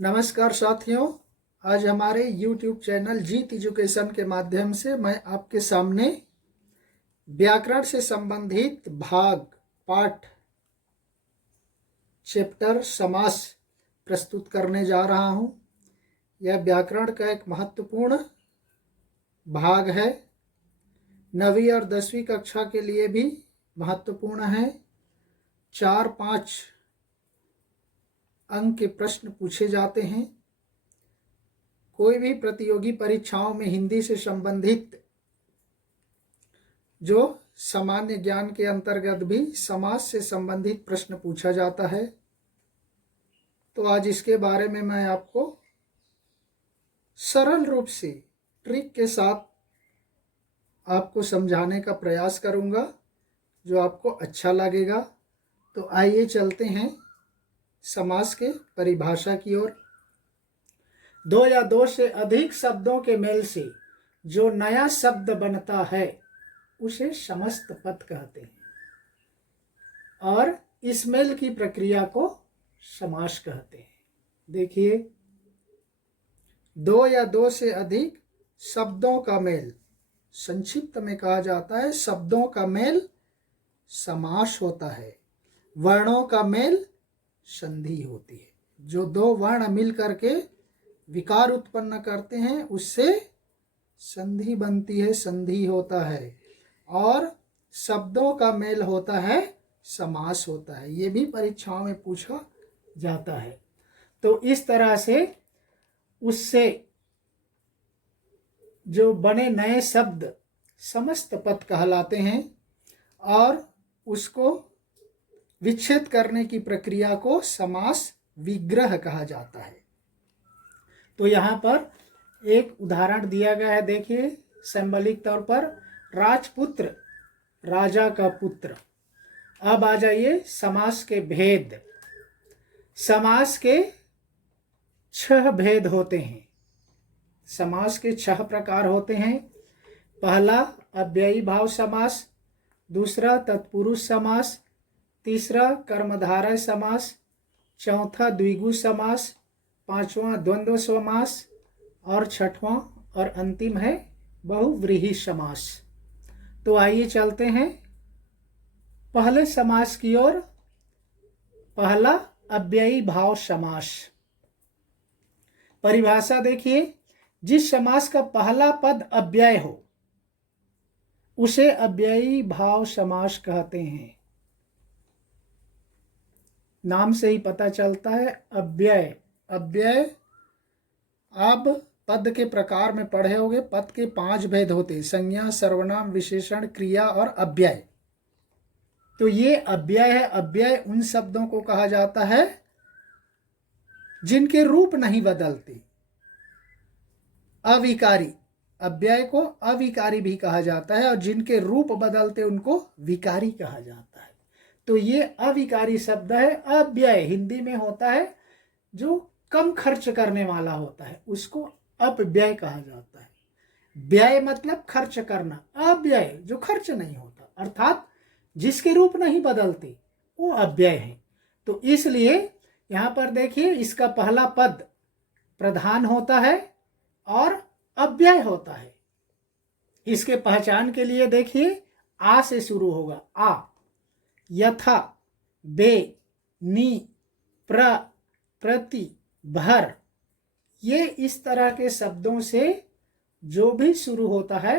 नमस्कार साथियों, आज हमारे YouTube चैनल जीत एजुकेशन के माध्यम से मैं आपके सामने व्याकरण से संबंधित भाग पाठ चैप्टर समास प्रस्तुत करने जा रहा हूं। यह व्याकरण का एक महत्वपूर्ण भाग है। 9वीं और 10वीं कक्षा के लिए भी महत्वपूर्ण है। 4-5 अंक के प्रश्न पूछे जाते हैं। कोई भी प्रतियोगी परीक्षाओं में हिंदी से संबंधित जो सामान्य ज्ञान के अंतर्गत भी समास से संबंधित प्रश्न पूछा जाता है। तो आज इसके बारे में मैं आपको सरल रूप से ट्रिक के साथ आपको समझाने का प्रयास करूंगा, जो आपको अच्छा लगेगा। तो आइए चलते हैं समास के परिभाषा की ओर। दो या दो से अधिक शब्दों के मेल से जो नया शब्द बनता है उसे समस्त पद कहते हैं, और इस मेल की प्रक्रिया को समास कहते हैं। देखिए, दो या दो से अधिक शब्दों का मेल, संक्षिप्त में कहा जाता है शब्दों का मेल समास होता है। वर्णों का मेल संधि होती है। जो दो वर्ण मिल करके विकार उत्पन्न करते हैं उससे संधि बनती है, संधि होता है। और शब्दों का मेल होता है समास होता है। ये भी परीक्षाओं में पूछा जाता है। तो इस तरह से उससे जो बने नए शब्द समस्त पद कहलाते हैं, और उसको विच्छेद करने की प्रक्रिया को समास विग्रह कहा जाता है। तो यहाँ पर एक उदाहरण दिया गया है, देखिए सिंबॉलिक तौर पर, राजपुत्र, राजा का पुत्र। अब आ जाइए समास के भेद। समास के 6 भेद होते हैं। समास के 6 प्रकार होते हैं। पहला अव्ययी भाव समास, दूसरा तत्पुरुष समास, तीसरा कर्मधारय समास, चौथा द्विगु समास, पांचवा द्वंद्व समास, और छठवां और अंतिम है बहुव्रीहि समास। तो आइए चलते हैं पहले समास की ओर। पहला अव्ययी भाव समास। परिभाषा देखिए, जिस समास का पहला पद अव्यय हो उसे अव्ययी भाव समास कहते हैं। नाम से ही पता चलता है अव्यय। अव्यय आप पद के प्रकार में पढ़े होंगे। पद के 5 भेद होते हैं: संज्ञा, सर्वनाम, विशेषण, क्रिया और अव्यय। तो ये अव्यय है। अव्यय उन शब्दों को कहा जाता है जिनके रूप नहीं बदलते, अविकारी। अव्यय को अविकारी भी कहा जाता है, और जिनके रूप बदलते उनको विकारी कहा जाता है। तो ये अविकारी शब्द है। अव्यय हिंदी में होता है जो कम खर्च करने वाला होता है, उसको अपव्यय कहा जाता है। व्यय मतलब खर्च करना, अव्यय जो खर्च नहीं होता, अर्थात जिसके रूप नहीं बदलते, वो अव्यय है। तो इसलिए यहाँ पर देखिए, इसका पहला पद प्रधान होता है और अव्यय होता है। इसके पहचान के लिए देखिए, आ से शुरू होगा। आ, यथा, बे, नी, प्र, प्रति, भर। ये इस तरह के शब्दों से जो भी शुरू होता है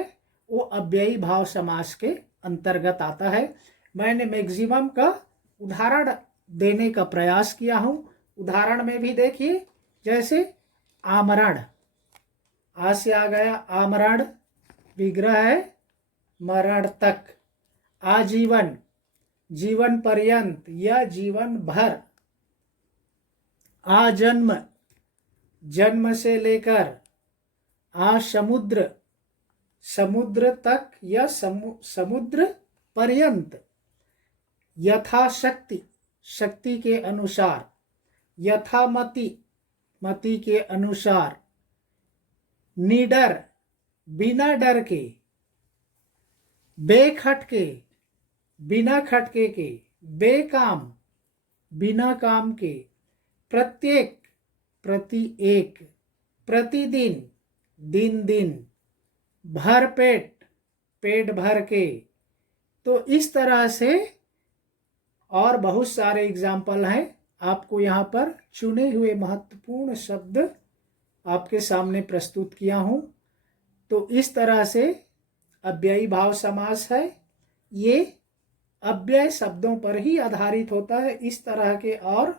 वो अव्ययी भाव समास के अंतर्गत आता है। मैंने मैक्सिमम का उदाहरण देने का प्रयास किया हूं। उदाहरण में भी देखिए, जैसे आमरण, आ से आ गया आमरण, विग्रह है मरण तक। आजीवन, जीवन पर्यंत या जीवन भर। आजन्म, जन्म से लेकर। आसमुद्र, समुद्र तक या समुद्र पर्यंत। यथाशक्ति, शक्ति के अनुसार। यथामति, मति के अनुसार। निडर, बिना डर के। बेखटके, बिना खटके के। बेकाम, बिना काम के। प्रत्येक, प्रति एक, प्रतिदिन दिन दिन, भर पेट पेट भर के। तो इस तरह से और बहुत सारे एग्जाम्पल हैं। आपको यहाँ पर चुने हुए महत्वपूर्ण शब्द आपके सामने प्रस्तुत किया हूँ। तो इस तरह से अव्ययी भाव समास है, ये अव्यय शब्दों पर ही आधारित होता है। इस तरह के और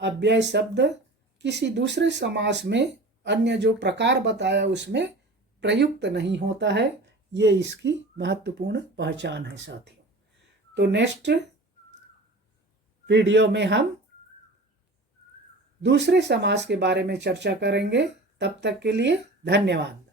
अव्यय शब्द किसी दूसरे समास में अन्य जो प्रकार बताया उसमें प्रयुक्त नहीं होता है। ये इसकी महत्वपूर्ण पहचान है साथियों। तो नेक्स्ट वीडियो में हम दूसरे समास के बारे में चर्चा करेंगे। तब तक के लिए धन्यवाद।